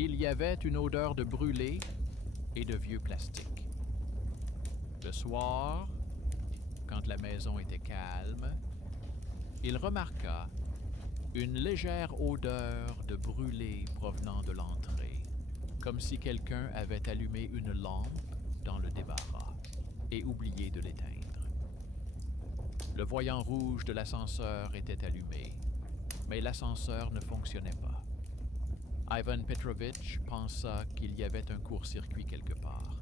Il y avait une odeur de brûlé et de vieux plastique. Le soir, quand la maison était calme, il remarqua une légère odeur de brûlé provenant de l'entrée, comme si quelqu'un avait allumé une lampe dans le débarras et oublié de l'éteindre. Le voyant rouge de l'ascenseur était allumé, mais l'ascenseur ne fonctionnait pas. Ivan Petrovitch pensa qu'il y avait un court-circuit quelque part.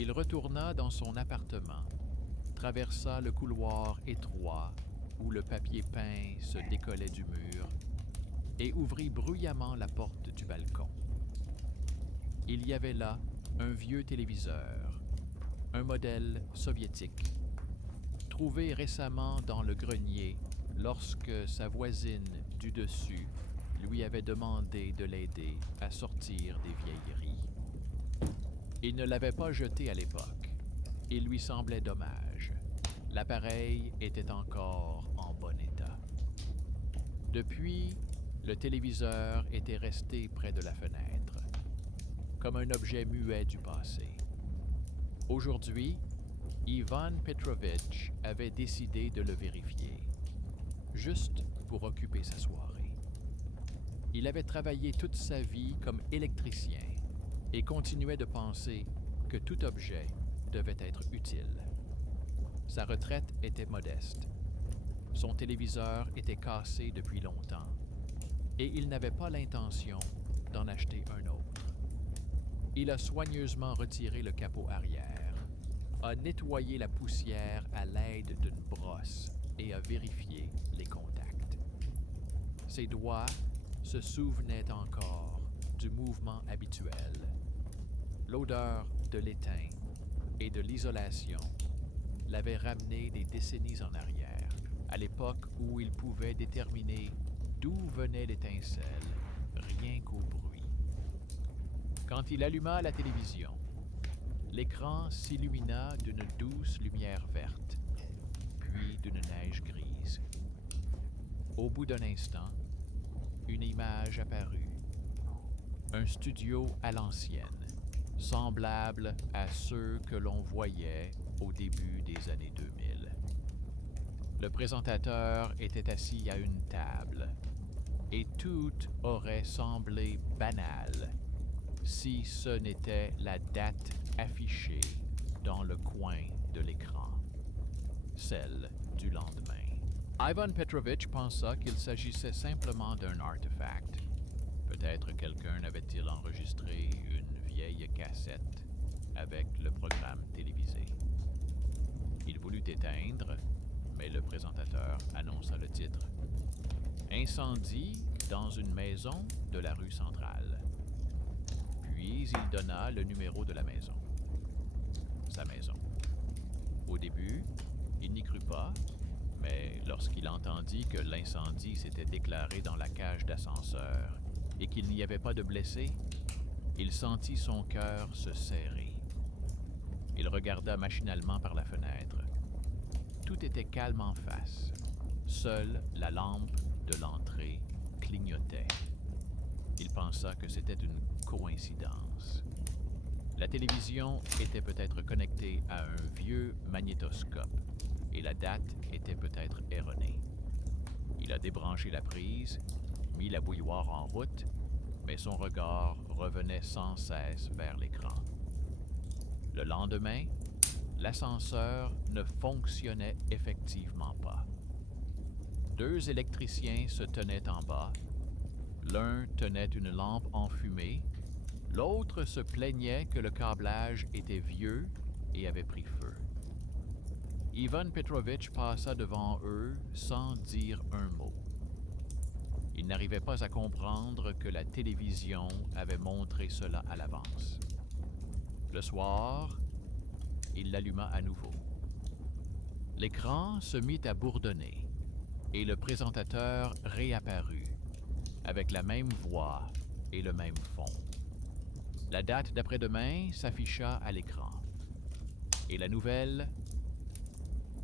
Il retourna dans son appartement, traversa le couloir étroit où le papier peint se décollait du mur et ouvrit bruyamment la porte du balcon. Il y avait là un vieux téléviseur, un modèle soviétique, trouvé récemment dans le grenier lorsque sa voisine du dessus lui avait demandé de l'aider à sortir des vieilleries. Il ne l'avait pas jeté à l'époque. Il lui semblait dommage. L'appareil était encore en bon état. Depuis, le téléviseur était resté près de la fenêtre, comme un objet muet du passé. Aujourd'hui, Ivan Petrovitch avait décidé de le vérifier, juste pour occuper sa soirée. Il avait travaillé toute sa vie comme électricien et continuait de penser que tout objet devait être utile. Sa retraite était modeste. Son téléviseur était cassé depuis longtemps et il n'avait pas l'intention d'en acheter un autre. Il a soigneusement retiré le capot arrière, a nettoyé la poussière à l'aide d'une brosse et a vérifié les contacts. Ses doigts se souvenaient encore du mouvement habituel. L'odeur de l'étain et de l'isolation l'avait ramené des décennies en arrière, à l'époque où il pouvait déterminer d'où venait l'étincelle, rien qu'au bruit. Quand il alluma la télévision, l'écran s'illumina d'une douce lumière verte, puis d'une neige grise. Au bout d'un instant, une image apparut. Un studio à l'ancienne, semblable à ceux que l'on voyait au début des années 2000. Le présentateur était assis à une table, et tout aurait semblé banal si ce n'était la date affichée dans le coin de l'écran, celle du lendemain. Ivan Petrovitch pensa qu'il s'agissait simplement d'un artefact. Peut-être quelqu'un avait-il enregistré une vieille cassette avec le programme télévisé. Il voulut éteindre, mais le présentateur annonça le titre. Incendie dans une maison de la rue centrale. Puis il donna le numéro de la maison. Sa maison. Au début, il n'y crut pas, mais lorsqu'il entendit que l'incendie s'était déclaré dans la cage d'ascenseur et qu'il n'y avait pas de blessés, il sentit son cœur se serrer. Il regarda machinalement par la fenêtre. Tout était calme en face. Seule la lampe de l'entrée clignotait. Il pensa que c'était une coïncidence. La télévision était peut-être connectée à un vieux magnétoscope et la date était peut-être erronée. Il a débranché la prise, mis la bouilloire en route, mais son regard revenait sans cesse vers l'écran. Le lendemain, l'ascenseur ne fonctionnait effectivement pas. Deux électriciens se tenaient en bas. L'un tenait une lampe enfumée, l'autre se plaignait que le câblage était vieux et avait pris feu. Ivan Petrovitch passa devant eux sans dire un mot. Il n'arrivait pas à comprendre que la télévision avait montré cela à l'avance. Le soir, il l'alluma à nouveau. L'écran se mit à bourdonner et le présentateur réapparut, avec la même voix et le même fond. La date d'après-demain s'afficha à l'écran. Et la nouvelle: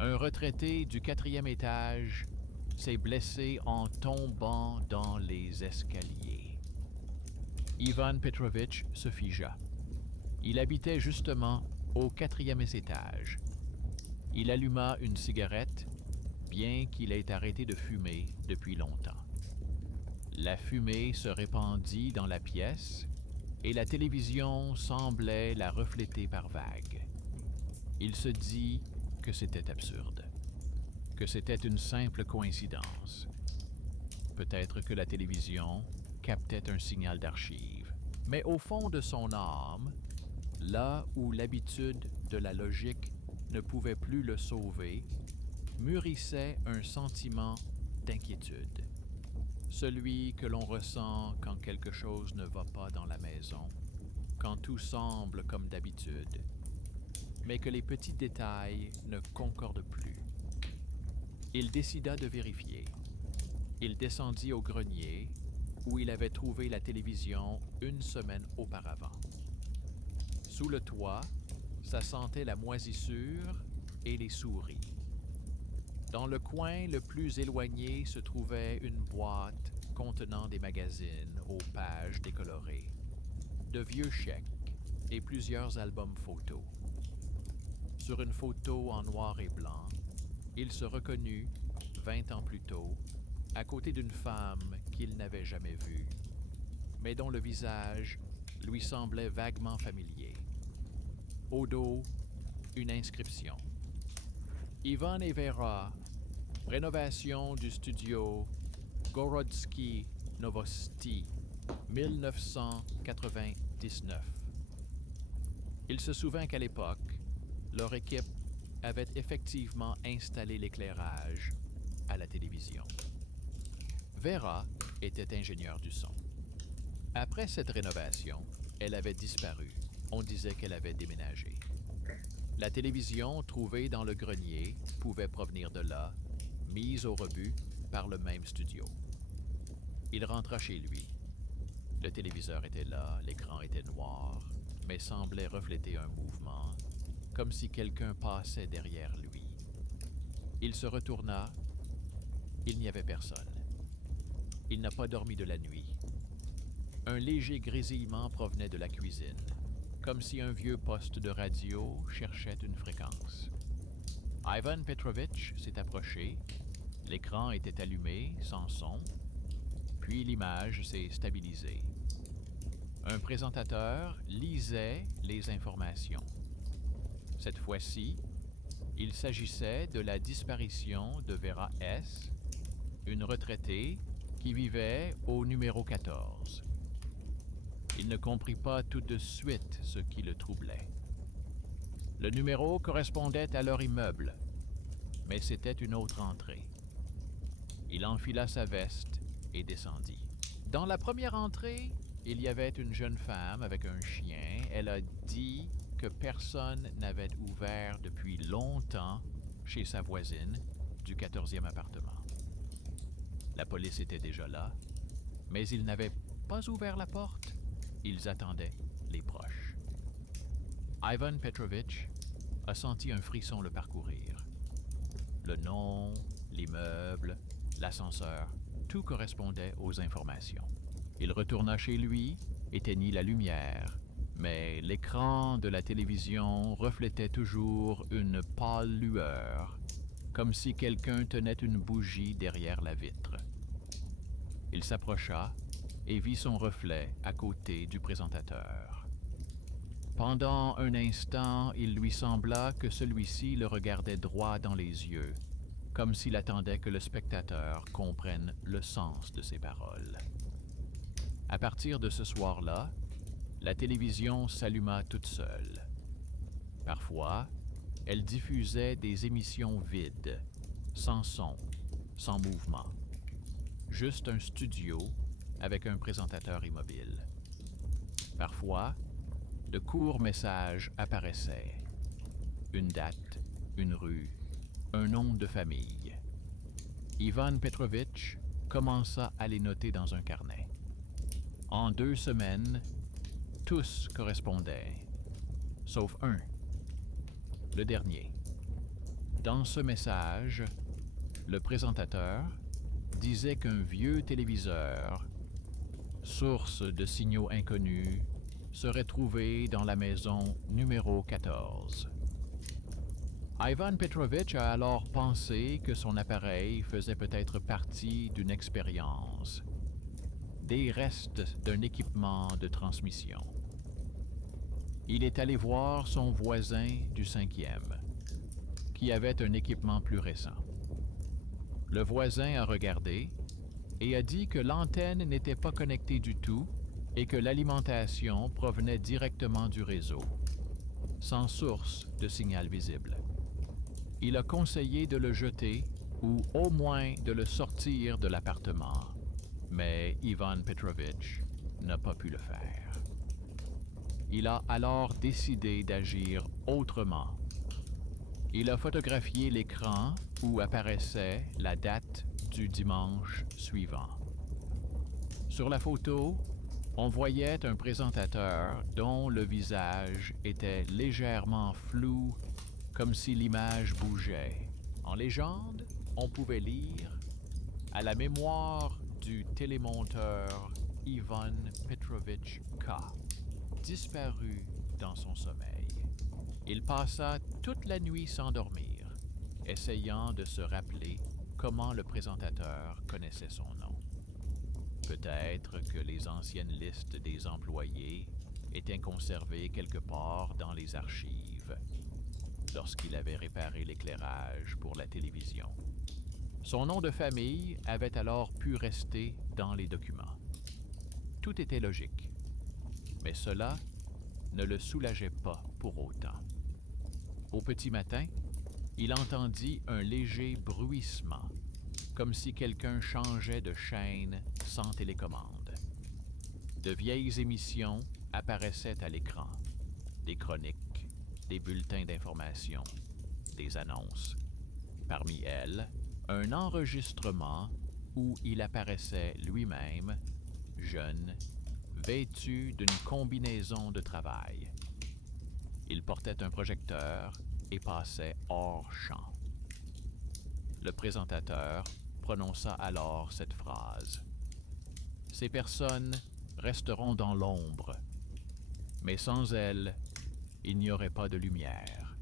un retraité du 4e étage s'est blessé en tombant dans les escaliers. Ivan Petrovitch se figea. Il habitait justement au 4e étage. Il alluma une cigarette, bien qu'il ait arrêté de fumer depuis longtemps. La fumée se répandit dans la pièce et la télévision semblait la refléter par vagues. Il se dit que c'était absurde, que c'était une simple coïncidence. Peut-être que la télévision captait un signal d'archive, mais au fond de son âme, là où l'habitude de la logique ne pouvait plus le sauver, mûrissait un sentiment d'inquiétude. Celui que l'on ressent quand quelque chose ne va pas dans la maison, quand tout semble comme d'habitude, mais que les petits détails ne concordent plus. Il décida de vérifier. Il descendit au grenier, où il avait trouvé la télévision une semaine auparavant. Sous le toit, ça sentait la moisissure et les souris. Dans le coin le plus éloigné se trouvait une boîte contenant des magazines aux pages décolorées, de vieux chèques et plusieurs albums photos. Sur une photo en noir et blanc, il se reconnut, 20 ans plus tôt, à côté d'une femme qu'il n'avait jamais vue, mais dont le visage lui semblait vaguement familier. Au dos, une inscription. Ivan et Vera, rénovation du studio Gorodsky Novosti, 1999. Il se souvint qu'à l'époque, leur équipe avait effectivement installé l'éclairage à la télévision. Vera était ingénieure du son. Après cette rénovation, elle avait disparu. On disait qu'elle avait déménagé. La télévision trouvée dans le grenier pouvait provenir de là, mise au rebut par le même studio. Il rentra chez lui. Le téléviseur était là, l'écran était noir, mais semblait refléter un mouvement, comme si quelqu'un passait derrière lui. Il se retourna. Il n'y avait personne. Il n'a pas dormi de la nuit. Un léger grésillement provenait de la cuisine, comme si un vieux poste de radio cherchait une fréquence. Ivan Petrovitch s'est approché. L'écran était allumé, sans son, puis l'image s'est stabilisée. Un présentateur lisait les informations. Cette fois-ci, il s'agissait de la disparition de Vera S., une retraitée qui vivait au numéro 14. Il ne comprit pas tout de suite ce qui le troublait. Le numéro correspondait à leur immeuble, mais c'était une autre entrée. Il enfila sa veste et descendit. Dans la première entrée, il y avait une jeune femme avec un chien. Elle a dit que personne n'avait ouvert depuis longtemps chez sa voisine du 14e appartement. La police était déjà là, mais ils n'avaient pas ouvert la porte. Ils attendaient les proches. Ivan Petrovitch a senti un frisson le parcourir. Le nom, l'immeuble, l'ascenseur, tout correspondait aux informations. Il retourna chez lui, éteignit la lumière, mais l'écran de la télévision reflétait toujours une pâle lueur, comme si quelqu'un tenait une bougie derrière la vitre. Il s'approcha et vit son reflet à côté du présentateur. Pendant un instant, il lui sembla que celui-ci le regardait droit dans les yeux, comme s'il attendait que le spectateur comprenne le sens de ses paroles. À partir de ce soir-là, la télévision s'alluma toute seule. Parfois, elle diffusait des émissions vides, sans son, sans mouvement. Juste un studio avec un présentateur immobile. Parfois, de courts messages apparaissaient. Une date, une rue, un nom de famille. Ivan Petrovitch commença à les noter dans un carnet. En 2 semaines, tous correspondaient, sauf un, le dernier. Dans ce message, le présentateur disait qu'un vieux téléviseur source de signaux inconnus, serait trouvé dans la maison numéro 14. Ivan Petrovitch a alors pensé que son appareil faisait peut-être partie d'une expérience, des restes d'un équipement de transmission. Il est allé voir son voisin du 5e, qui avait un équipement plus récent. Le voisin a regardé et a dit que l'antenne n'était pas connectée du tout et que l'alimentation provenait directement du réseau, sans source de signal visible. Il a conseillé de le jeter ou au moins de le sortir de l'appartement, mais Ivan Petrovitch n'a pas pu le faire. Il a alors décidé d'agir autrement. Il a photographié l'écran où apparaissait la date du dimanche suivant. Sur la photo, on voyait un présentateur dont le visage était légèrement flou, comme si l'image bougeait. En légende, on pouvait lire « À la mémoire du télémonteur Ivan Petrovitch K, disparu dans son sommeil. Il passa toute la nuit sans dormir, essayant de se rappeler comment le présentateur connaissait son nom. Peut-être que les anciennes listes des employés étaient conservées quelque part dans les archives, lorsqu'il avait réparé l'éclairage pour la télévision. Son nom de famille avait alors pu rester dans les documents. Tout était logique, mais cela ne le soulageait pas pour autant. Au petit matin, il entendit un léger bruissement, comme si quelqu'un changeait de chaîne sans télécommande. De vieilles émissions apparaissaient à l'écran, des chroniques, des bulletins d'information, des annonces. Parmi elles, un enregistrement où il apparaissait lui-même, jeune, vêtu d'une combinaison de travail. Il portait un projecteur et passait hors champ. Le présentateur prononça alors cette phrase. « Ces personnes resteront dans l'ombre, mais sans elles, il n'y aurait pas de lumière. »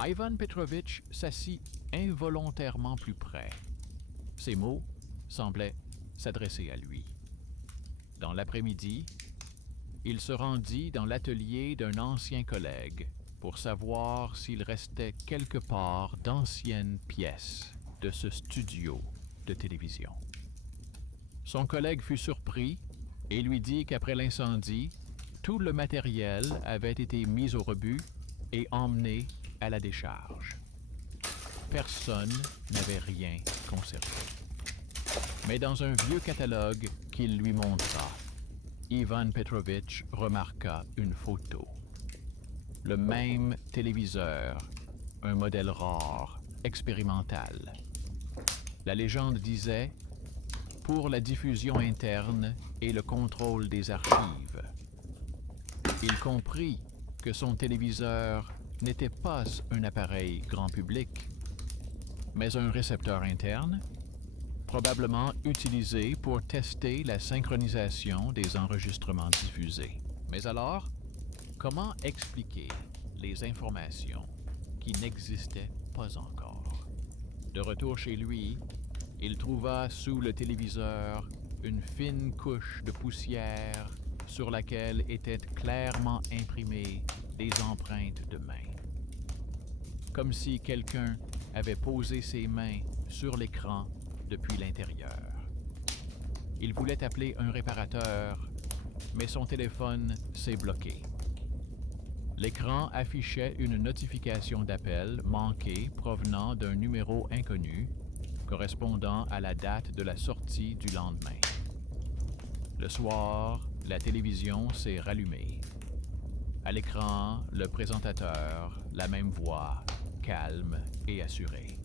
Ivan Petrovitch s'assit involontairement plus près. Ces mots semblaient s'adresser à lui. Dans l'après-midi, il se rendit dans l'atelier d'un ancien collègue pour savoir s'il restait quelque part d'anciennes pièces de ce studio de télévision. Son collègue fut surpris et lui dit qu'après l'incendie, tout le matériel avait été mis au rebut et emmené à la décharge. Personne n'avait rien conservé. Mais dans un vieux catalogue qu'il lui montra, Ivan Petrovitch remarqua une photo. Le même téléviseur, un modèle rare, expérimental. La légende disait « pour la diffusion interne et le contrôle des archives ». Il comprit que son téléviseur n'était pas un appareil grand public, mais un récepteur interne, probablement utilisé pour tester la synchronisation des enregistrements diffusés. Mais alors, comment expliquer les informations qui n'existaient pas encore? De retour chez lui, il trouva sous le téléviseur une fine couche de poussière sur laquelle étaient clairement imprimées des empreintes de mains. Comme si quelqu'un avait posé ses mains sur l'écran depuis l'intérieur. Il voulait appeler un réparateur, mais son téléphone s'est bloqué. L'écran affichait une notification d'appel manqué provenant d'un numéro inconnu, correspondant à la date de la sortie du lendemain. Le soir, la télévision s'est rallumée. À l'écran, le présentateur, la même voix, calme et assurée.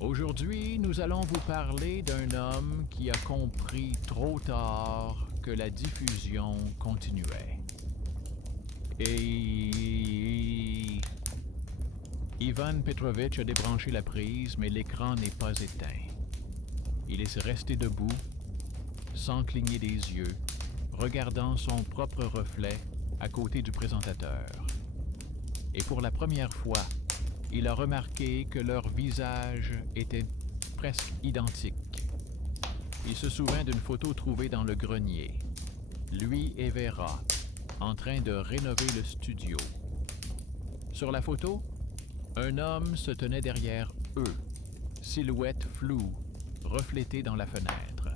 Aujourd'hui, nous allons vous parler d'un homme qui a compris trop tard que la diffusion continuait. Et Ivan Petrovitch a débranché la prise, mais l'écran n'est pas éteint. Il est resté debout, sans cligner des yeux, regardant son propre reflet à côté du présentateur. Et pour la première fois, il a remarqué que leurs visages étaient presque identiques. Il se souvint d'une photo trouvée dans le grenier. Lui et Vera, en train de rénover le studio. Sur la photo, un homme se tenait derrière eux, silhouette floue, reflétée dans la fenêtre.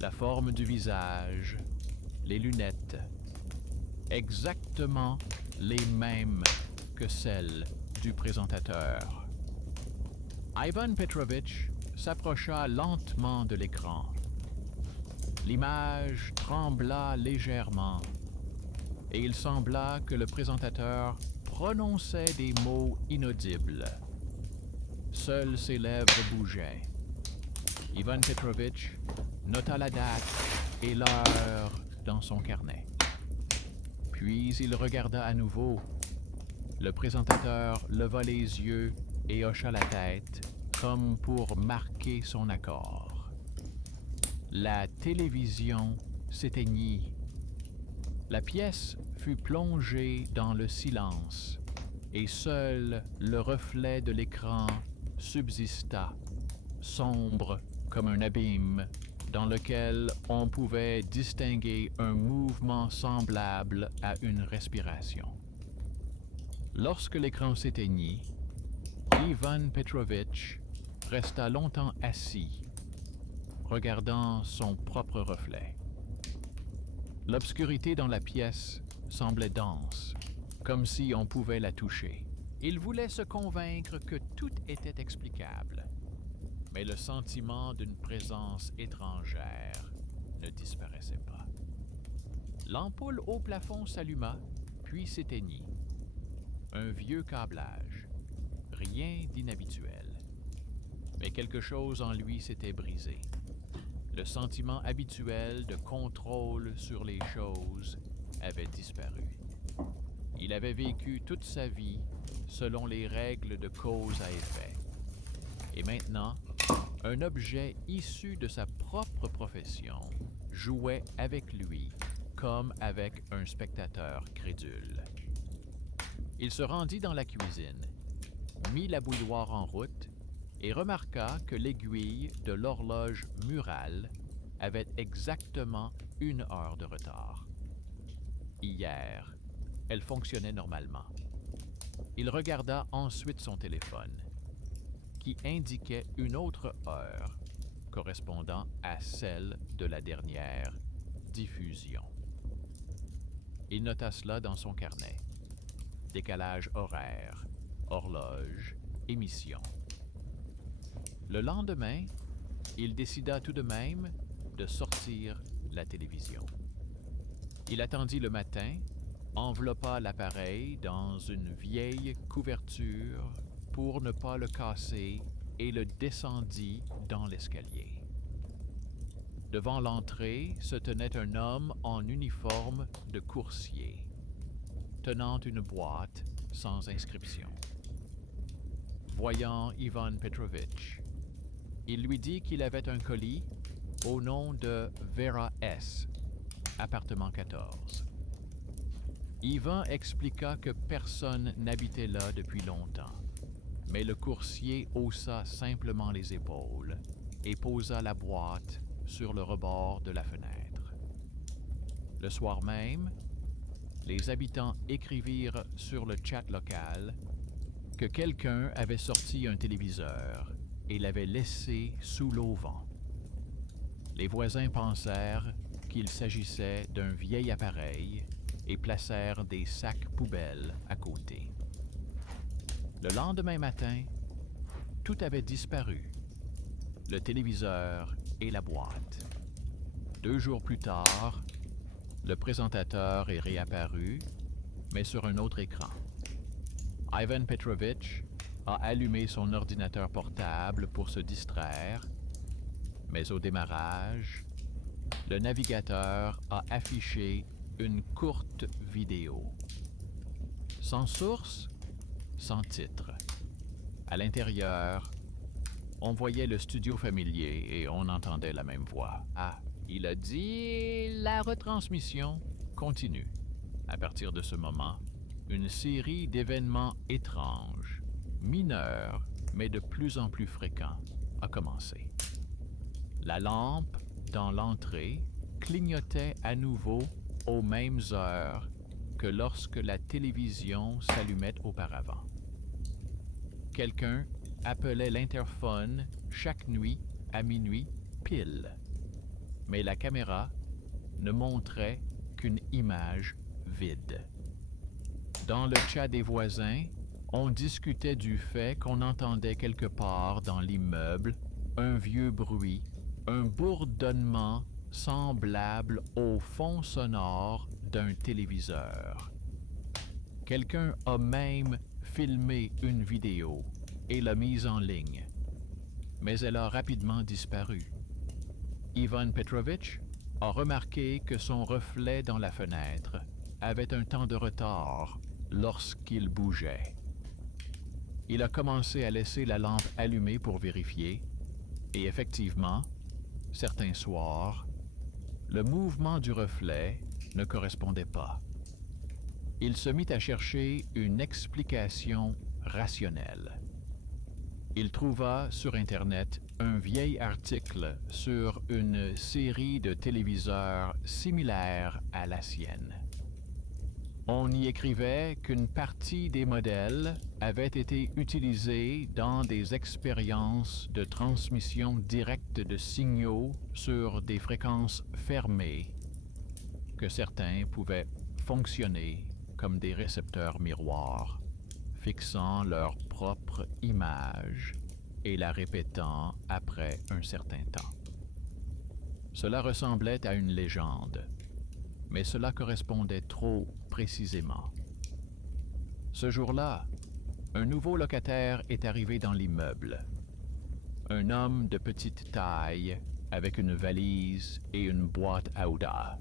La forme du visage, les lunettes, exactement les mêmes que celles du présentateur. Ivan Petrovitch s'approcha lentement de l'écran. L'image trembla légèrement et il sembla que le présentateur prononçait des mots inaudibles. Seules ses lèvres bougeaient. Ivan Petrovitch nota la date et l'heure dans son carnet. Puis il regarda à nouveau. Le présentateur leva les yeux et hocha la tête, comme pour marquer son accord. La télévision s'éteignit. La pièce fut plongée dans le silence, et seul le reflet de l'écran subsista, sombre comme un abîme, dans lequel on pouvait distinguer un mouvement semblable à une respiration. Lorsque l'écran s'éteignit, Ivan Petrovitch resta longtemps assis, regardant son propre reflet. L'obscurité dans la pièce semblait dense, comme si on pouvait la toucher. Il voulait se convaincre que tout était explicable, mais le sentiment d'une présence étrangère ne disparaissait pas. L'ampoule au plafond s'alluma, puis s'éteignit. Un vieux câblage, rien d'inhabituel. Mais quelque chose en lui s'était brisé. Le sentiment habituel de contrôle sur les choses avait disparu. Il avait vécu toute sa vie selon les règles de cause à effet. Et maintenant, un objet issu de sa propre profession jouait avec lui comme avec un spectateur crédule. Il se rendit dans la cuisine, mit la bouilloire en route et remarqua que l'aiguille de l'horloge murale avait exactement 1 heure de retard. Hier, elle fonctionnait normalement. Il regarda ensuite son téléphone, qui indiquait une autre heure correspondant à celle de la dernière diffusion. Il nota cela dans son carnet. Décalage horaire, horloge, émission. Le lendemain, il décida tout de même de sortir la télévision. Il attendit le matin, enveloppa l'appareil dans une vieille couverture pour ne pas le casser et le descendit dans l'escalier. Devant l'entrée se tenait un homme en uniforme de coursier, tenant une boîte sans inscription. Voyant Ivan Petrovitch, il lui dit qu'il avait un colis au nom de Vera S., appartement 14. Ivan expliqua que personne n'habitait là depuis longtemps, mais le coursier haussa simplement les épaules et posa la boîte sur le rebord de la fenêtre. Le soir même, les habitants écrivirent sur le chat local que quelqu'un avait sorti un téléviseur et l'avait laissé sous l'auvent. Les voisins pensèrent qu'il s'agissait d'un vieil appareil et placèrent des sacs poubelles à côté. Le lendemain matin, tout avait disparu, le téléviseur et la boîte. 2 jours plus tard, le présentateur est réapparu, mais sur un autre écran. Ivan Petrovitch a allumé son ordinateur portable pour se distraire, mais au démarrage, le navigateur a affiché une courte vidéo. Sans source, sans titre. À l'intérieur, On voyait le studio familier et on entendait la même voix. Ah, il a dit la retransmission continue. À partir de ce moment, une série d'événements étranges, mineurs, mais de plus en plus fréquents, a commencé. La lampe dans l'entrée clignotait à nouveau aux mêmes heures que lorsque la télévision s'allumait auparavant. Quelqu'un appelait l'interphone chaque nuit à minuit pile, mais la caméra ne montrait qu'une image vide. Dans le chat des voisins, on discutait du fait qu'on entendait quelque part dans l'immeuble un vieux bruit, un bourdonnement semblable au fond sonore d'un téléviseur. Quelqu'un a même filmé une vidéo et l'a mise en ligne, mais elle a rapidement disparu. Ivan Petrovich a remarqué que son reflet dans la fenêtre avait un temps de retard lorsqu'il bougeait. Il a commencé à laisser la lampe allumée pour vérifier, et effectivement, certains soirs, le mouvement du reflet ne correspondait pas. Il se mit à chercher une explication rationnelle. Il trouva sur Internet un vieil article sur une série de téléviseurs similaire à la sienne. On y écrivait qu'une partie des modèles avait été utilisée dans des expériences de transmission directe de signaux sur des fréquences fermées, que certains pouvaient fonctionner comme des récepteurs miroirs, fixant leur propre image et la répétant après un certain temps. Cela ressemblait à une légende, mais cela correspondait trop précisément. Ce jour-là, un nouveau locataire est arrivé dans l'immeuble. Un homme de petite taille, avec une valise et une boîte à Ouda.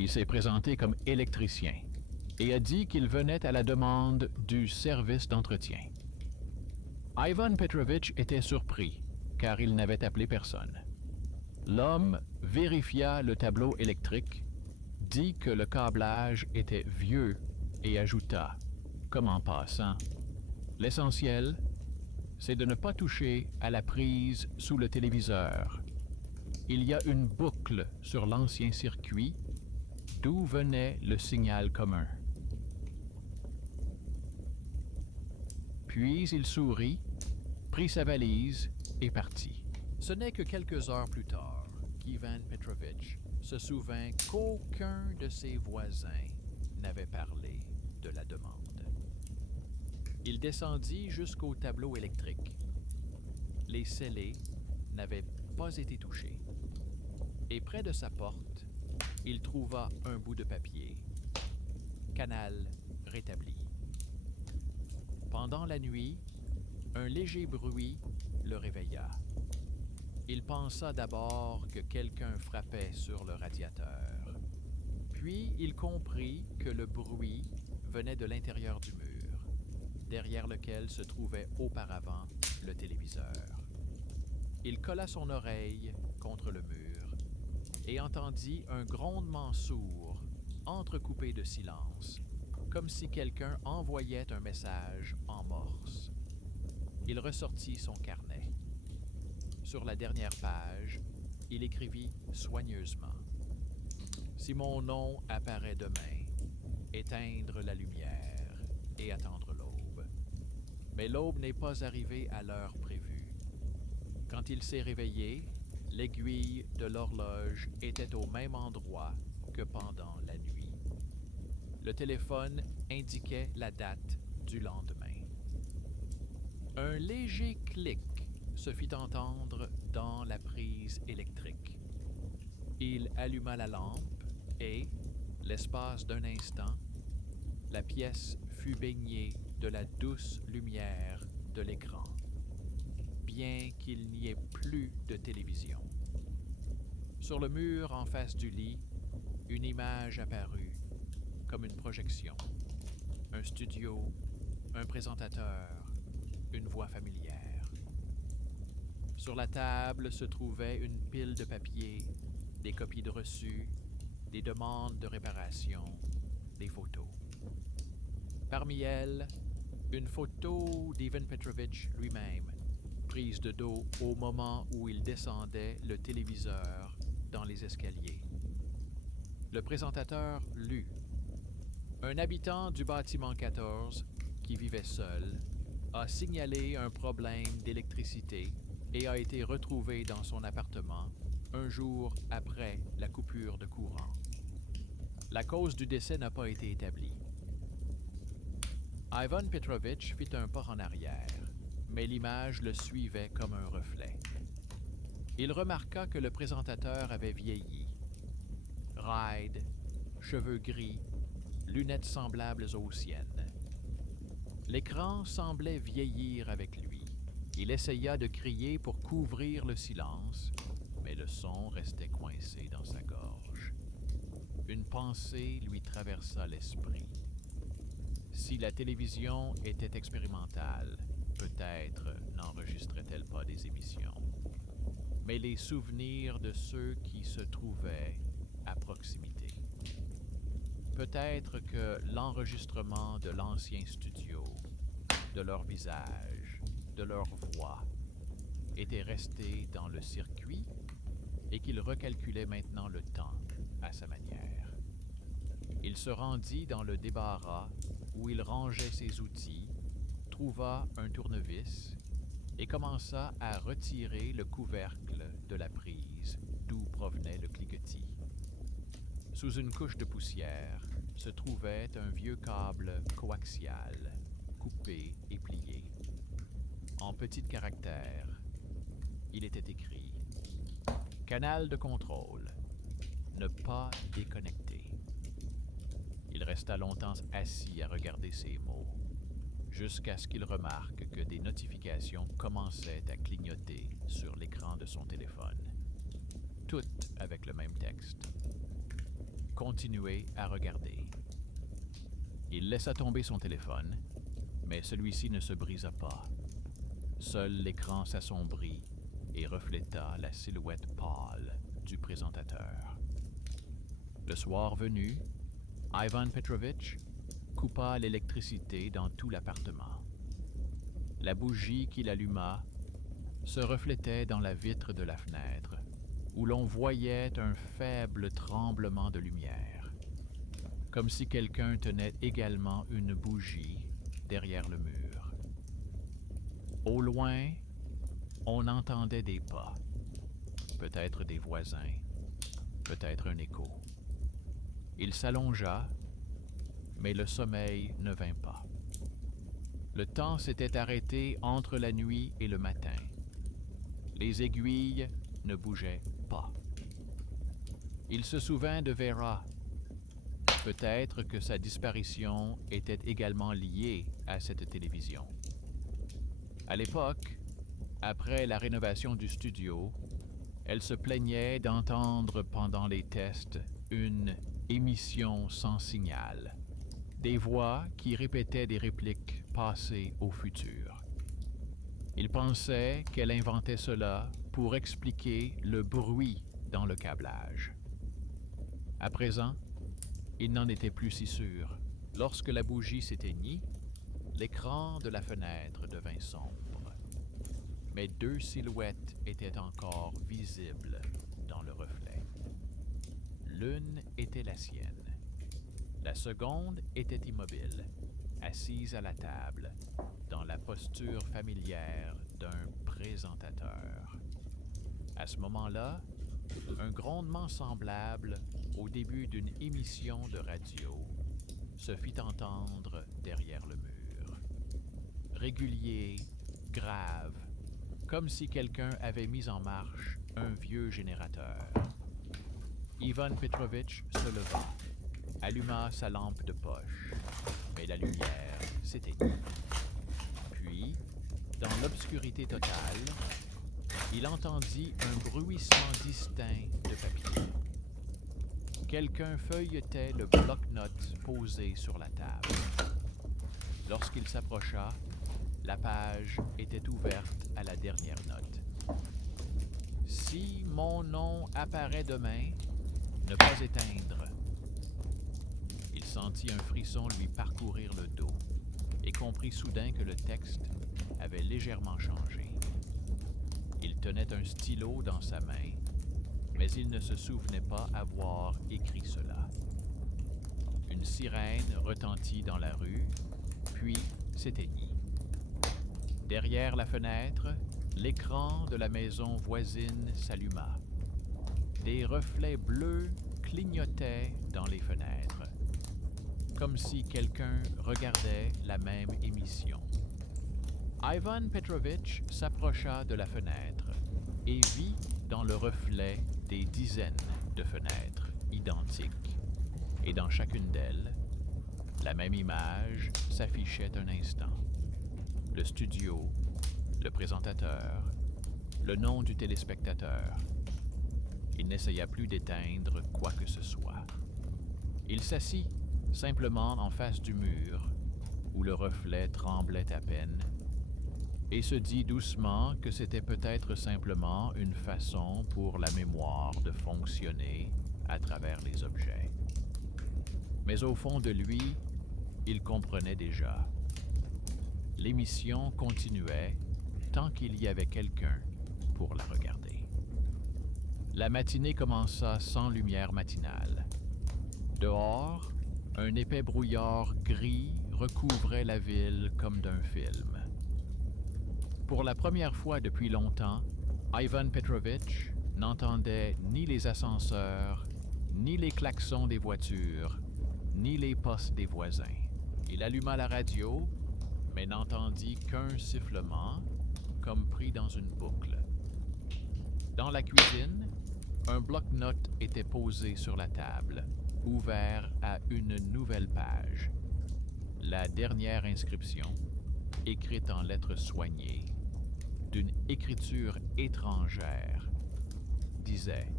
Il s'est présenté comme électricien et a dit qu'il venait à la demande du service d'entretien. Ivan Petrovich était surpris, car il n'avait appelé personne. L'homme vérifia le tableau électrique, dit que le câblage était vieux et ajouta, comme en passant, « L'essentiel, c'est de ne pas toucher à la prise sous le téléviseur. Il y a une boucle sur l'ancien circuit d'où venait le signal commun. » Puis il sourit, prit sa valise et partit. Ce n'est que quelques heures plus tard qu'Ivan Petrovich se souvint qu'aucun de ses voisins n'avait parlé de la demande. Il descendit jusqu'au tableau électrique. Les scellés n'avaient pas été touchés. Et près de sa porte, il trouva un bout de papier. Canal rétabli. Pendant la nuit, un léger bruit le réveilla. Il pensa d'abord que quelqu'un frappait sur le radiateur. Puis il comprit que le bruit venait de l'intérieur du mur, derrière lequel se trouvait auparavant le téléviseur. Il colla son oreille contre le mur et entendit un grondement sourd, entrecoupé de silence, comme si quelqu'un envoyait un message en morse. Il ressortit son carnet. Sur la dernière page, il écrivit soigneusement « Si mon nom apparaît demain, éteindre la lumière et attendre l'aube. » Mais l'aube n'est pas arrivée à l'heure prévue. Quand il s'est réveillé, l'aiguille de l'horloge était au même endroit que pendant la nuit. Le téléphone indiquait la date du lendemain. Un léger clic se fit entendre dans la prise électrique. Il alluma la lampe et, l'espace d'un instant, la pièce fut baignée de la douce lumière de l'écran, bien qu'il n'y ait plus de télévision. Sur le mur en face du lit, une image apparut, comme une projection. Un studio, un présentateur, une voix familière. Sur la table se trouvait une pile de papier, des copies de reçus, des demandes de réparation, des photos. Parmi elles, une photo d'Ivan Petrovich lui-même, prise de dos au moment où il descendait le téléviseur dans les escaliers. Le présentateur lut. Un habitant du bâtiment 14, qui vivait seul, a signalé un problème d'électricité et a été retrouvé dans son appartement un jour après la coupure de courant. La cause du décès n'a pas été établie. Ivan Petrovich fit un pas en arrière, mais l'image le suivait comme un reflet. Il remarqua que le présentateur avait vieilli. Raide, cheveux gris, lunettes semblables aux siennes. L'écran semblait vieillir avec lui. Il essaya de crier pour couvrir le silence, mais le son restait coincé dans sa gorge. Une pensée lui traversa l'esprit. Si la télévision était expérimentale, peut-être n'enregistrait-elle pas des émissions. Mais les souvenirs de ceux qui se trouvaient à proximité. Peut-être que l'enregistrement de l'ancien studio, de leur visage, de leur voix, était resté dans le circuit et qu'il recalculait maintenant le temps à sa manière. Il se rendit dans le débarras où il rangeait ses outils, trouva un tournevis et commença à retirer le couvercle de la prise d'où provenait le cliquetis. Sous une couche de poussière se trouvait un vieux câble coaxial, coupé et plié. En petits caractères, il était écrit « Canal de contrôle. Ne pas déconnecter ». Il resta longtemps assis à regarder ces mots, jusqu'à ce qu'il remarque que des notifications commençaient à clignoter sur l'écran de son téléphone, toutes avec le même texte. Continuez à regarder. Il laissa tomber son téléphone, mais celui-ci ne se brisa pas. Seul l'écran s'assombrit et refléta la silhouette pâle du présentateur. Le soir venu, Ivan Petrovich coupa l'électricité dans tout l'appartement. La bougie qu'il alluma se reflétait dans la vitre de la fenêtre, où l'on voyait un faible tremblement de lumière, comme si quelqu'un tenait également une bougie derrière le mur. Au loin, on entendait des pas, peut-être des voisins, peut-être un écho. Il s'allongea, mais le sommeil ne vint pas. Le temps s'était arrêté entre la nuit et le matin. Les aiguilles ne bougeaient pas. Il se souvint de Vera. Peut-être que sa disparition était également liée à cette télévision. À l'époque, après la rénovation du studio, elle se plaignait d'entendre pendant les tests une émission sans signal, des voix qui répétaient des répliques passées au futur. Il pensait qu'elle inventait cela pour expliquer le bruit dans le câblage. À présent, il n'en était plus si sûr. Lorsque la bougie s'éteignit, l'écran de la fenêtre devint sombre. Mais deux silhouettes étaient encore visibles dans le reflet. L'une était la sienne. La seconde était immobile, assise à la table, dans la posture familière d'un présentateur. À ce moment-là, un grondement semblable au début d'une émission de radio se fit entendre derrière le mur. Régulier, grave, comme si quelqu'un avait mis en marche un vieux générateur. Ivan Petrovich se leva, alluma sa lampe de poche, mais la lumière s'éteignit. Puis, dans l'obscurité totale, il entendit un bruissement distinct de papier. Quelqu'un feuilletait le bloc-notes posé sur la table. Lorsqu'il s'approcha, la page était ouverte à la dernière note. Si mon nom apparaît demain, ne pas éteindre. Il sentit un frisson lui parcourir le dos et comprit soudain que le texte avait légèrement changé. Il tenait un stylo dans sa main, mais il ne se souvenait pas avoir écrit cela. Une sirène retentit dans la rue, puis s'éteignit. Derrière la fenêtre, l'écran de la maison voisine s'alluma. Des reflets bleus clignotaient dans les fenêtres, comme si quelqu'un regardait la même émission. Ivan Petrovitch s'approcha de la fenêtre et vit dans le reflet des dizaines de fenêtres identiques. Et dans chacune d'elles, la même image s'affichait un instant. Le studio, le présentateur, le nom du téléspectateur. Il n'essaya plus d'éteindre quoi que ce soit. Il s'assit simplement en face du mur, où le reflet tremblait à peine, et se dit doucement que c'était peut-être simplement une façon pour la mémoire de fonctionner à travers les objets. Mais au fond de lui, il comprenait déjà. L'émission continuait tant qu'il y avait quelqu'un pour la regarder. La matinée commença sans lumière matinale. Dehors, un épais brouillard gris recouvrait la ville comme d'un film. Pour la première fois depuis longtemps, Ivan Petrovitch n'entendait ni les ascenseurs, ni les klaxons des voitures, ni les postes des voisins. Il alluma la radio, mais n'entendit qu'un sifflement, comme pris dans une boucle. Dans la cuisine, un bloc-notes était posé sur la table, ouvert à une nouvelle page. La dernière inscription, écrite en lettres soignées, d'une écriture étrangère, disait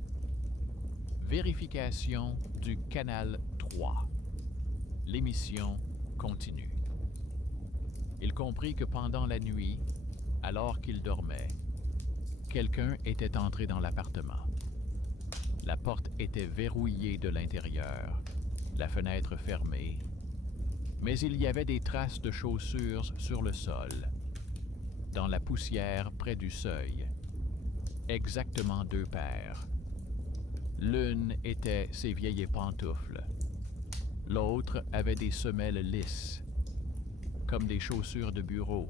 « Vérification du canal 3. L'émission continue. » Il comprit que pendant la nuit, alors qu'il dormait, quelqu'un était entré dans l'appartement. La porte était verrouillée de l'intérieur, la fenêtre fermée, mais il y avait des traces de chaussures sur le sol, dans la poussière près du seuil. Exactement 2 paires. L'une était ses vieilles pantoufles. L'autre avait des semelles lisses, comme des chaussures de bureau.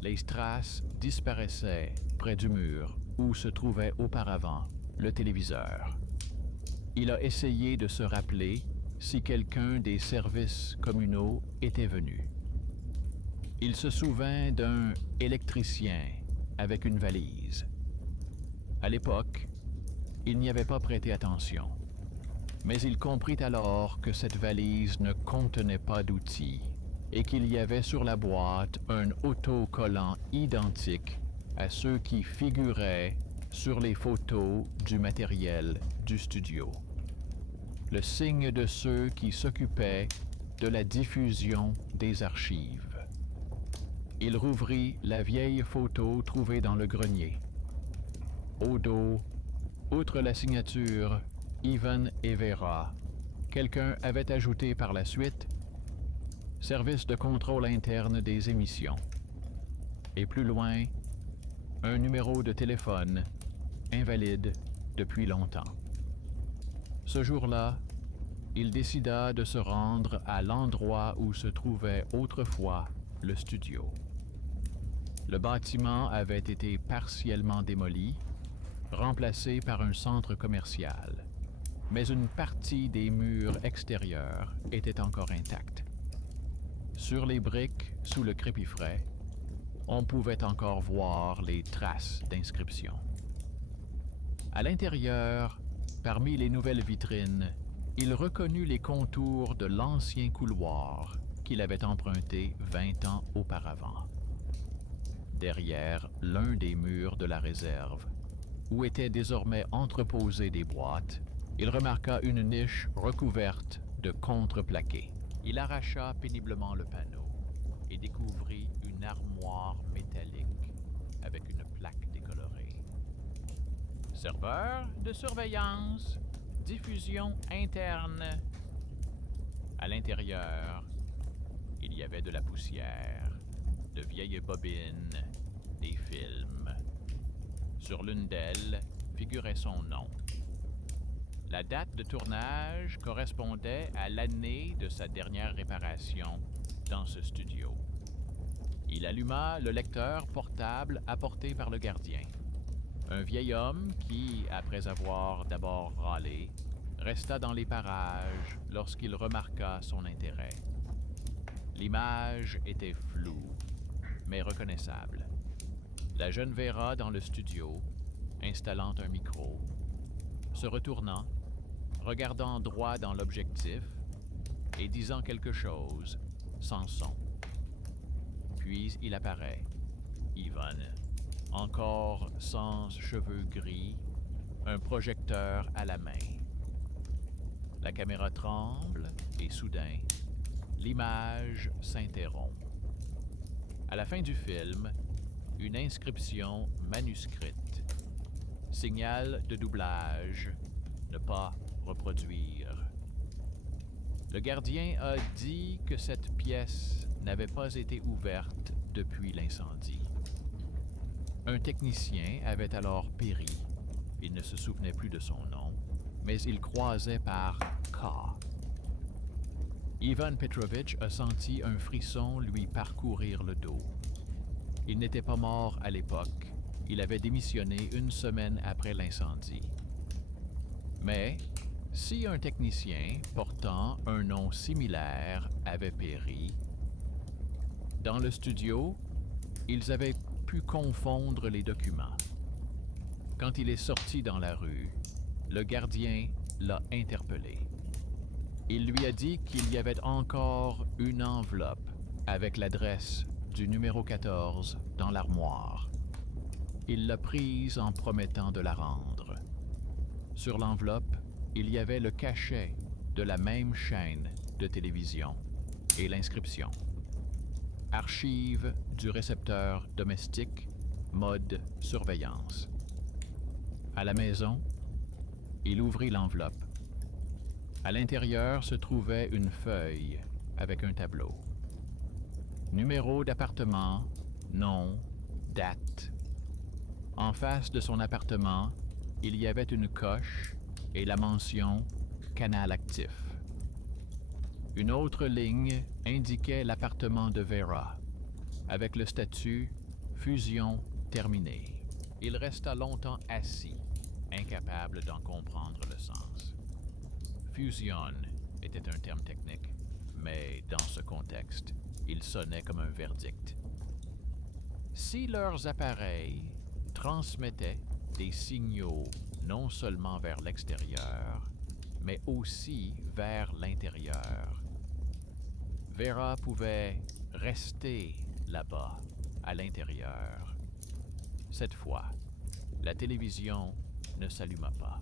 Les traces disparaissaient près du mur où se trouvait auparavant le téléviseur. Il a essayé de se rappeler si quelqu'un des services communaux était venu. Il se souvint d'un électricien avec une valise. À l'époque, il n'y avait pas prêté attention, mais il comprit alors que cette valise ne contenait pas d'outils et qu'il y avait sur la boîte un autocollant identique à ceux qui figuraient sur les photos du matériel du studio. Le signe de ceux qui s'occupaient de la diffusion des archives. Il rouvrit la vieille photo trouvée dans le grenier. Au dos, outre la signature Ivan et Vera, quelqu'un avait ajouté par la suite « Service de contrôle interne des émissions ». Et plus loin, un numéro de téléphone, invalide depuis longtemps. Ce jour-là, il décida de se rendre à l'endroit où se trouvait autrefois le studio. Le bâtiment avait été partiellement démoli, remplacé par un centre commercial, mais une partie des murs extérieurs était encore intacte. Sur les briques, sous le crépi frais, on pouvait encore voir les traces d'inscription. À l'intérieur, parmi les nouvelles vitrines, il reconnut les contours de l'ancien couloir qu'il avait emprunté 20 ans auparavant. Derrière l'un des murs de la réserve, où étaient désormais entreposées des boîtes, il remarqua une niche recouverte de contreplaqué. Il arracha péniblement le panneau et découvrit une armoire métallique avec une plaque décolorée. Serveur de surveillance, diffusion interne. À l'intérieur, il y avait de la poussière, de vieilles bobines, des films. Sur l'une d'elles figurait son nom. La date de tournage correspondait à l'année de sa dernière réparation dans ce studio. Il alluma le lecteur portable apporté par le gardien. Un vieil homme qui, après avoir d'abord râlé, resta dans les parages lorsqu'il remarqua son intérêt. L'image était floue, mais reconnaissable. La jeune Vera dans le studio, installant un micro, se retournant, regardant droit dans l'objectif et disant quelque chose sans son. Puis il apparaît, Ivan, encore sans cheveux gris, un projecteur à la main. La caméra tremble et soudain, l'image s'interrompt. À la fin du film, une inscription manuscrite. Signal de doublage, ne pas reproduire. Le gardien a dit que cette pièce n'avait pas été ouverte depuis l'incendie. Un technicien avait alors péri. Il ne se souvenait plus de son nom, mais il croisait par K. Ivan Petrovitch a senti un frisson lui parcourir le dos. Il n'était pas mort à l'époque. Il avait démissionné une semaine après l'incendie. Mais si un technicien portant un nom similaire avait péri, dans le studio, ils avaient pu confondre les documents. Quand il est sorti dans la rue, le gardien l'a interpellé. Il lui a dit qu'il y avait encore une enveloppe avec l'adresse du numéro 14 dans l'armoire. Il l'a prise en promettant de la rendre. Sur l'enveloppe, il y avait le cachet de la même chaîne de télévision et l'inscription. Archive du récepteur domestique, mode surveillance. À la maison, il ouvrit l'enveloppe. À l'intérieur se trouvait une feuille avec un tableau. Numéro d'appartement, nom, date. En face de son appartement, il y avait une coche et la mention « Canal actif ». Une autre ligne indiquait l'appartement de Vera, avec le statut « Fusion terminée ». Il resta longtemps assis, incapable d'en comprendre le sens. Fusion était un terme technique, mais dans ce contexte, il sonnait comme un verdict. Si leurs appareils transmettaient des signaux non seulement vers l'extérieur, mais aussi vers l'intérieur, Vera pouvait rester là-bas, à l'intérieur. Cette fois, la télévision ne s'alluma pas.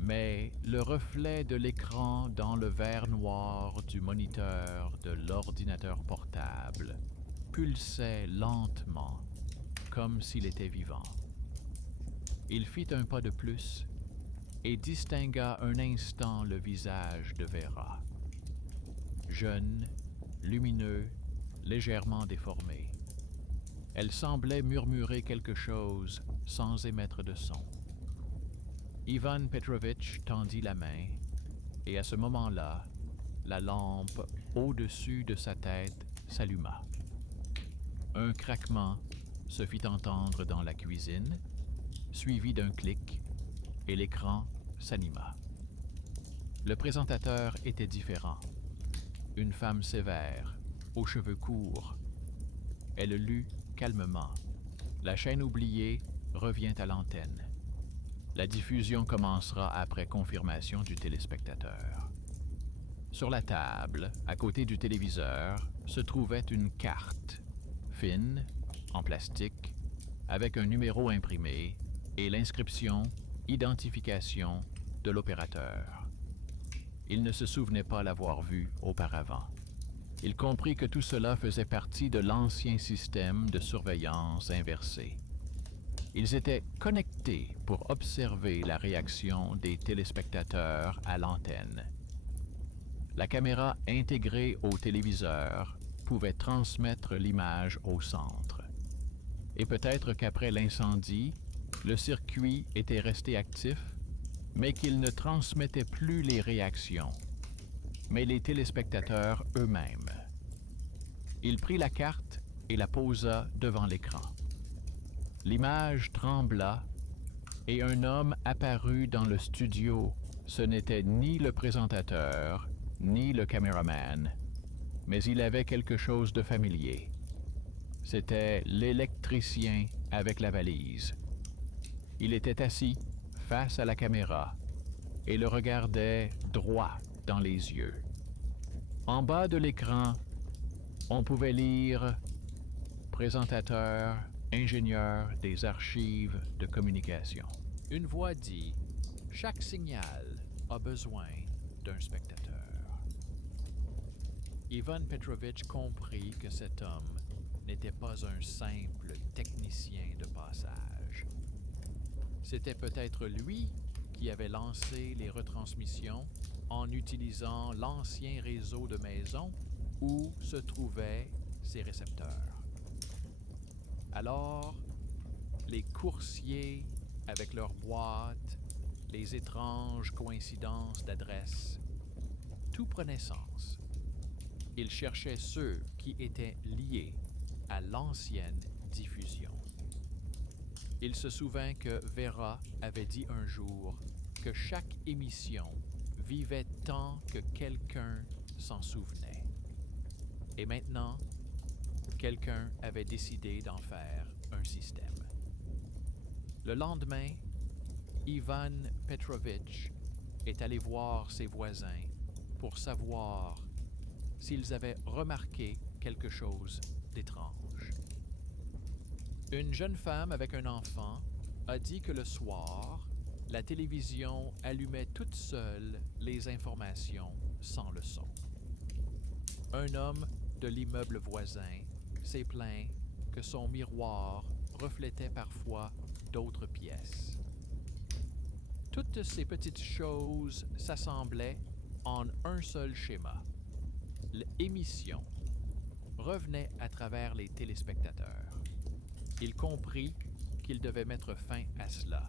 Mais le reflet de l'écran dans le verre noir du moniteur de l'ordinateur portable pulsait lentement, comme s'il était vivant. Il fit un pas de plus et distingua un instant le visage de Vera. Jeune, lumineux, légèrement déformé. Elle semblait murmurer quelque chose sans émettre de son. Ivan Petrovitch tendit la main, et à ce moment-là, la lampe au-dessus de sa tête s'alluma. Un craquement se fit entendre dans la cuisine, suivi d'un clic, et l'écran s'anima. Le présentateur était différent. Une femme sévère, aux cheveux courts. Elle lut calmement. La chaîne oubliée revient à l'antenne. La diffusion commencera après confirmation du téléspectateur. Sur la table, à côté du téléviseur, se trouvait une carte, fine, en plastique, avec un numéro imprimé et l'inscription « Identification de l'opérateur ». Il ne se souvenait pas l'avoir vue auparavant. Il comprit que tout cela faisait partie de l'ancien système de surveillance inversée. Ils étaient connectés pour observer la réaction des téléspectateurs à l'antenne. La caméra intégrée au téléviseur pouvait transmettre l'image au centre. Et peut-être qu'après l'incendie, le circuit était resté actif, mais qu'il ne transmettait plus les réactions, mais les téléspectateurs eux-mêmes. Il prit la carte et la posa devant l'écran. L'image trembla et un homme apparut dans le studio. Ce n'était ni le présentateur, ni le caméraman, mais il avait quelque chose de familier. C'était l'électricien avec la valise. Il était assis face à la caméra et le regardait droit dans les yeux. En bas de l'écran, on pouvait lire « Présentateur, ingénieur des archives de communication ». Une voix dit « Chaque signal a besoin d'un spectateur ». Ivan Petrovitch comprit que cet homme n'était pas un simple technicien de passage. C'était peut-être lui qui avait lancé les retransmissions en utilisant l'ancien réseau de maisons où se trouvaient ses récepteurs. Alors, les coursiers avec leurs boîtes, les étranges coïncidences d'adresses, tout prenait sens. Ils cherchaient ceux qui étaient liés à l'ancienne diffusion. Il se souvint que Vera avait dit un jour que chaque émission vivait tant que quelqu'un s'en souvenait. Et maintenant, quelqu'un avait décidé d'en faire un système. Le lendemain, Ivan Petrovitch est allé voir ses voisins pour savoir s'ils avaient remarqué quelque chose d'étrange. Une jeune femme avec un enfant a dit que le soir, la télévision allumait toute seule les informations sans le son. Un homme de l'immeuble voisin s'est plaint que son miroir reflétait parfois d'autres pièces. Toutes ces petites choses s'assemblaient en un seul schéma. L'émission revenait à travers les téléspectateurs. Il comprit qu'il devait mettre fin à cela,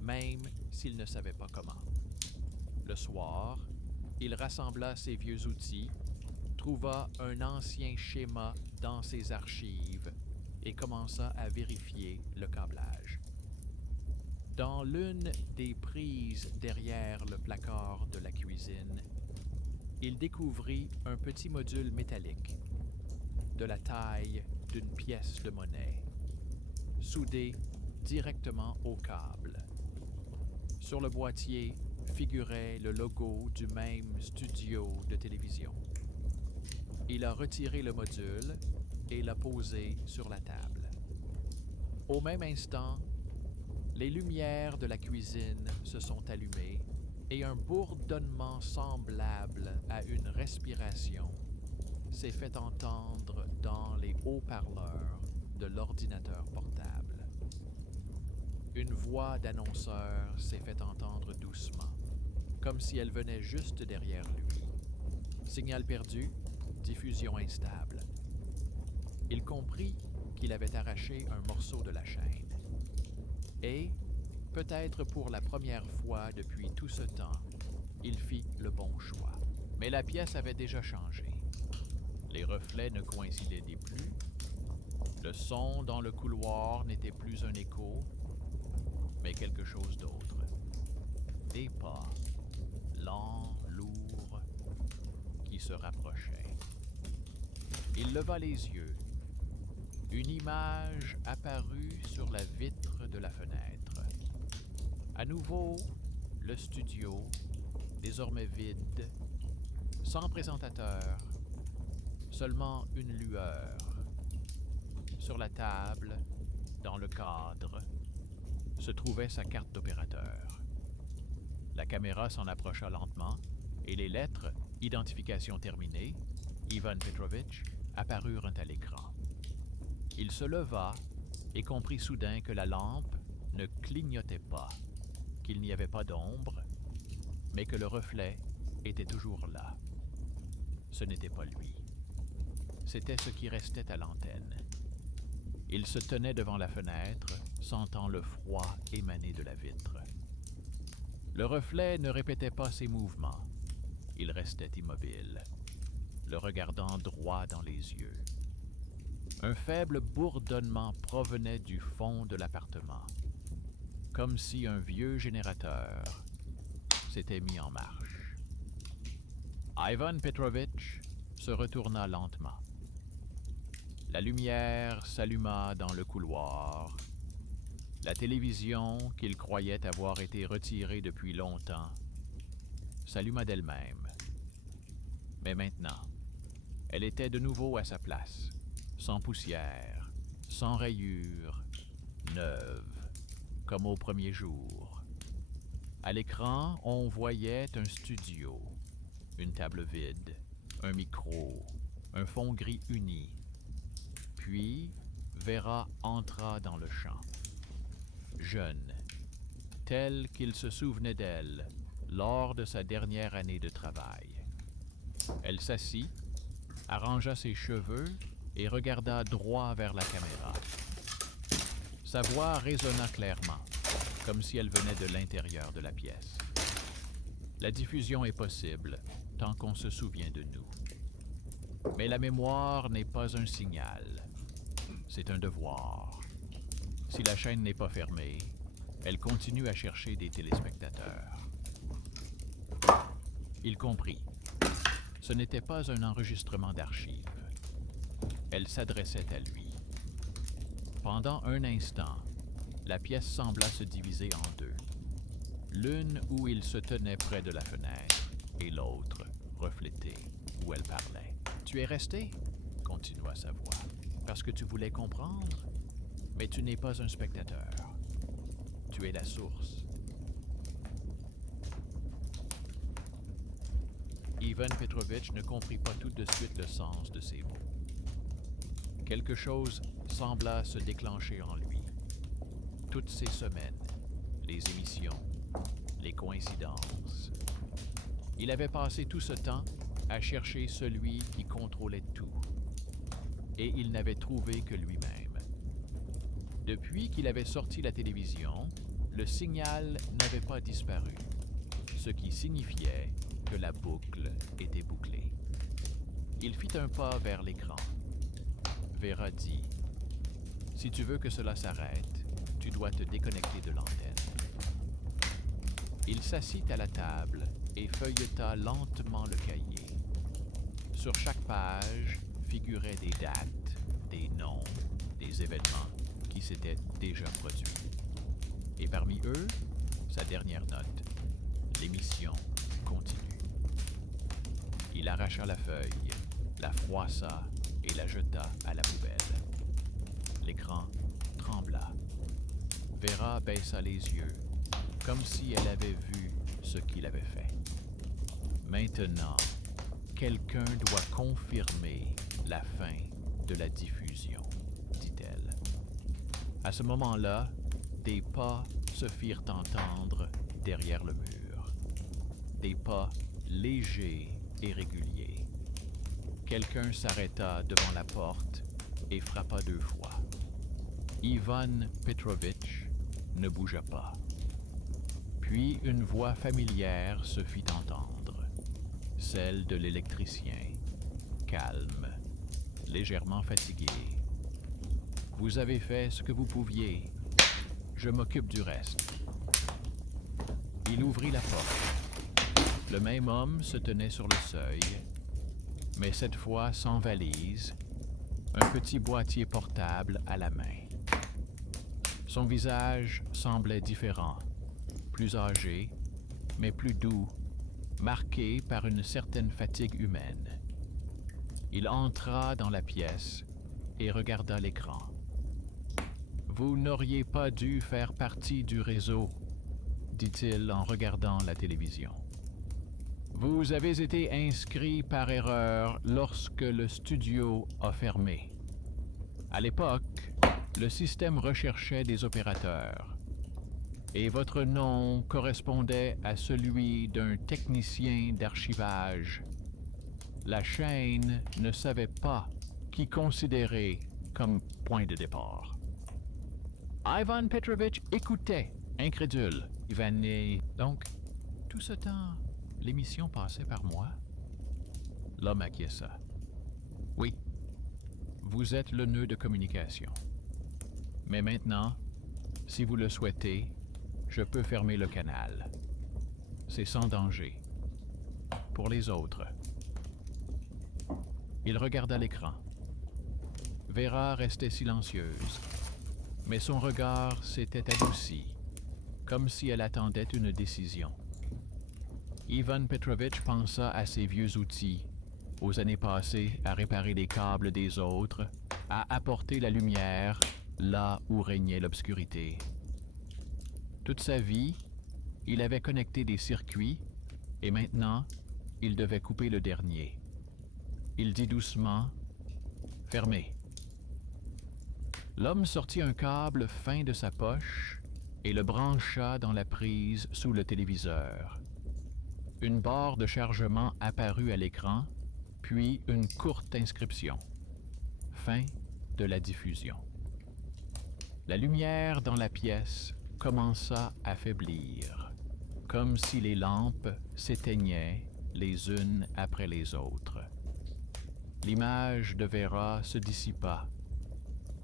même s'il ne savait pas comment. Le soir, il rassembla ses vieux outils, trouva un ancien schéma dans ses archives et commença à vérifier le câblage. Dans l'une des prises derrière le placard de la cuisine, il découvrit un petit module métallique de la taille d'une pièce de monnaie, soudé directement au câble. Sur le boîtier figurait le logo du même studio de télévision. Il a retiré le module et l'a posé sur la table. Au même instant, les lumières de la cuisine se sont allumées et un bourdonnement semblable à une respiration s'est fait entendre dans les haut-parleurs de l'ordinateur portable. Une voix d'annonceur s'est fait entendre doucement, comme si elle venait juste derrière lui. Signal perdu, diffusion instable. Il comprit qu'il avait arraché un morceau de la chaîne. Et, peut-être pour la première fois depuis tout ce temps, il fit le bon choix. Mais la pièce avait déjà changé. Les reflets ne coïncidaient plus. Le son dans le couloir n'était plus un écho, mais quelque chose d'autre. Des pas, lents, lourds, qui se rapprochaient. Il leva les yeux. Une image apparut sur la vitre de la fenêtre. À nouveau, le studio, désormais vide, sans présentateur, seulement une lueur. Sur la table, dans le cadre, se trouvait sa carte d'opérateur. La caméra s'en approcha lentement et les lettres « Identification terminée » Ivan Petrovitch apparurent à l'écran. Il se leva et comprit soudain que la lampe ne clignotait pas, qu'il n'y avait pas d'ombre, mais que le reflet était toujours là. Ce n'était pas lui. C'était ce qui restait à l'antenne. Il se tenait devant la fenêtre, sentant le froid émaner de la vitre. Le reflet ne répétait pas ses mouvements. Il restait immobile, le regardant droit dans les yeux. Un faible bourdonnement provenait du fond de l'appartement, comme si un vieux générateur s'était mis en marche. Ivan Petrovitch se retourna lentement. La lumière s'alluma dans le couloir. La télévision, qu'il croyait avoir été retirée depuis longtemps, s'alluma d'elle-même. Mais maintenant, elle était de nouveau à sa place, sans poussière, sans rayures, neuve, comme au premier jour. À l'écran, on voyait un studio, une table vide, un micro, un fond gris uni. Puis, Vera entra dans le champ. Jeune, telle qu'il se souvenait d'elle lors de sa dernière année de travail. Elle s'assit, arrangea ses cheveux et regarda droit vers la caméra. Sa voix résonna clairement, comme si elle venait de l'intérieur de la pièce. La diffusion est possible tant qu'on se souvient de nous. Mais la mémoire n'est pas un signal, c'est un devoir. Si la chaîne n'est pas fermée, elle continue à chercher des téléspectateurs. Il comprit. Ce n'était pas un enregistrement d'archives. Elle s'adressait à lui. Pendant un instant, la pièce sembla se diviser en deux. L'une où il se tenait près de la fenêtre et l'autre, reflétée, où elle parlait. « Tu es resté ?» continua sa voix. « Parce que tu voulais comprendre? Mais tu n'es pas un spectateur. Tu es la source. » Ivan Petrovitch ne comprit pas tout de suite le sens de ces mots. Quelque chose sembla se déclencher en lui. Toutes ces semaines, les émissions, les coïncidences. Il avait passé tout ce temps à chercher celui qui contrôlait tout. Et il n'avait trouvé que lui-même. Depuis qu'il avait sorti la télévision, le signal n'avait pas disparu, ce qui signifiait que la boucle était bouclée. Il fit un pas vers l'écran. Vera dit « Si tu veux que cela s'arrête, tu dois te déconnecter de l'antenne. » Il s'assit à la table et feuilleta lentement le cahier. Sur chaque page figuraient des dates, des noms, des événements qui s'étaient déjà produits. Et parmi eux, sa dernière note, l'émission continue. Il arracha la feuille, la froissa et la jeta à la poubelle. L'écran trembla. Vera baissa les yeux, comme si elle avait vu ce qu'il avait fait. Maintenant, quelqu'un doit confirmer la fin de la diffusion, dit-elle. À ce moment-là, des pas se firent entendre derrière le mur. Des pas légers et réguliers. Quelqu'un s'arrêta devant la porte et frappa 2 fois. Ivan Petrovitch ne bougea pas. Puis une voix familière se fit entendre, celle de l'électricien, calme, légèrement fatigué. « Vous avez fait ce que vous pouviez. Je m'occupe du reste. » Il ouvrit la porte. Le même homme se tenait sur le seuil, mais cette fois sans valise, un petit boîtier portable à la main. Son visage semblait différent, plus âgé, mais plus doux, marqué par une certaine fatigue humaine. Il entra dans la pièce et regarda l'écran. « Vous n'auriez pas dû faire partie du réseau, » dit-il en regardant la télévision. « Vous avez été inscrit par erreur lorsque le studio a fermé. À l'époque, Le système recherchait des opérateurs et votre nom correspondait à celui d'un technicien d'archivage. La chaîne ne savait pas qui considérer comme point de départ. Ivan Petrovitch écoutait, incrédule. Ivan est... Donc, tout ce temps, l'émission passait par moi? L'homme acquiesça. Oui, vous êtes le nœud de communication. Mais maintenant, si vous le souhaitez, je peux fermer le canal. C'est sans danger. Pour les autres. Il regarda l'écran. Vera restait silencieuse, mais son regard s'était adouci, comme si elle attendait une décision. Ivan Petrovitch pensa à ses vieux outils, aux années passées à réparer les câbles des autres, à apporter la lumière là où régnait l'obscurité. Toute sa vie, il avait connecté des circuits et maintenant, il devait couper le dernier. Il dit doucement « Fermez ». L'homme sortit un câble fin de sa poche et le brancha dans la prise sous le téléviseur. Une barre de chargement apparut à l'écran, puis une courte inscription. Fin de la diffusion. La lumière dans la pièce commença à faiblir, comme si les lampes s'éteignaient les unes après les autres. L'image de Vera se dissipa.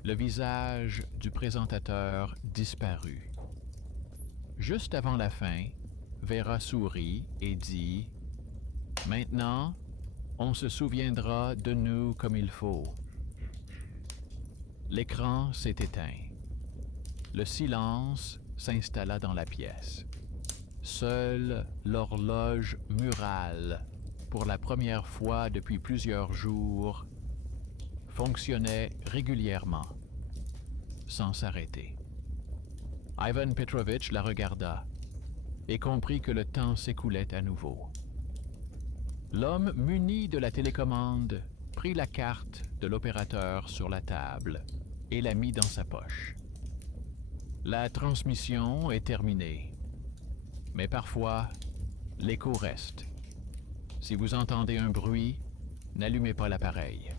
Le visage du présentateur disparut. Juste avant la fin, Vera sourit et dit « Maintenant, on se souviendra de nous comme il faut. » L'écran s'est éteint. Le silence s'installa dans la pièce. Seule l'horloge murale, pour la première fois depuis plusieurs jours, fonctionnait régulièrement, sans s'arrêter. Ivan Petrovitch la regarda et comprit que le temps s'écoulait à nouveau. L'homme muni de la télécommande prit la carte de l'opérateur sur la table et la mit dans sa poche. La transmission est terminée, mais parfois, l'écho reste. Si vous entendez un bruit, n'allumez pas l'appareil.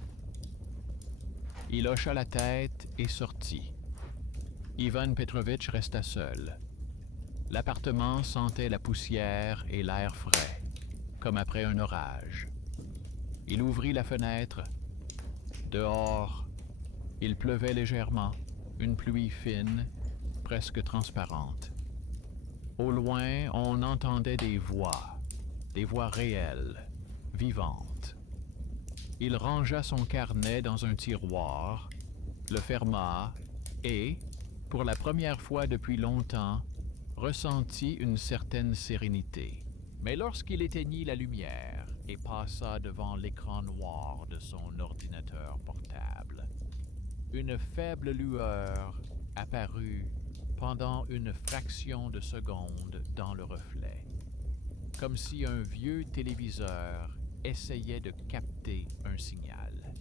Il hocha la tête et sortit. Ivan Petrovitch resta seul. L'appartement sentait la poussière et l'air frais, comme après un orage. Il ouvrit la fenêtre. Dehors, il pleuvait légèrement, une pluie fine, presque transparente. Au loin, on entendait des voix réelles, vivantes. Il rangea son carnet dans un tiroir, le ferma et, pour la première fois depuis longtemps, ressentit une certaine sérénité. Mais lorsqu'il éteignit la lumière et passa devant l'écran noir de son ordinateur portable, une faible lueur apparut pendant une fraction de seconde dans le reflet, comme si un vieux téléviseur essayait de capter un signal.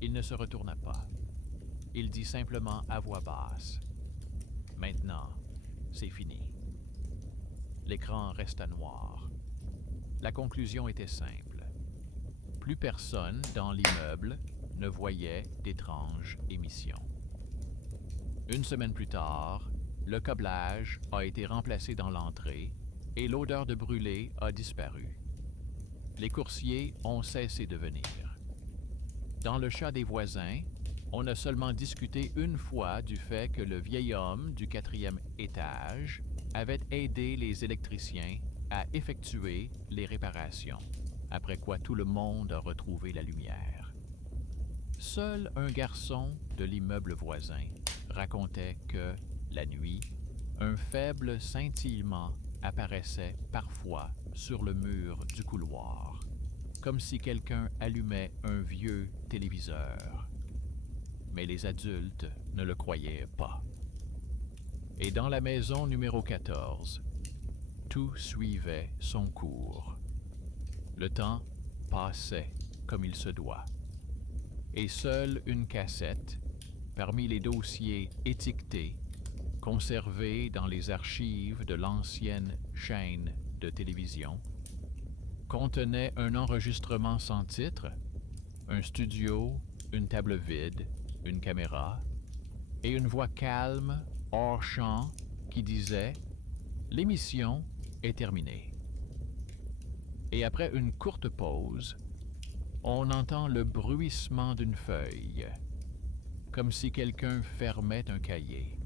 Il ne se retourna pas. Il dit simplement à voix basse « Maintenant, c'est fini ». L'écran resta noir. La conclusion était simple. Plus personne dans l'immeuble ne voyait d'étranges émissions. Une semaine plus tard, le câblage a été remplacé dans l'entrée et l'odeur de brûlé a disparu. Les coursiers ont cessé de venir. Dans le chat des voisins, on a seulement discuté une fois du fait que le vieil homme du 4e étage avait aidé les électriciens à effectuer les réparations, après quoi tout le monde a retrouvé la lumière. Seul un garçon de l'immeuble voisin racontait que, la nuit, un faible scintillement apparaissait parfois sur le mur du couloir, comme si quelqu'un allumait un vieux téléviseur. Mais les adultes ne le croyaient pas. Et dans la maison numéro 14, tout suivait son cours. Le temps passait comme il se doit. Et seule une cassette, parmi les dossiers étiquetés conservés dans les archives de l'ancienne chaîne de télévision, contenait un enregistrement sans titre, un studio, une table vide, une caméra et une voix calme, hors champ, qui disait « L'émission est terminée ». Et après une courte pause, on entend le bruissement d'une feuille, comme si quelqu'un fermait un cahier.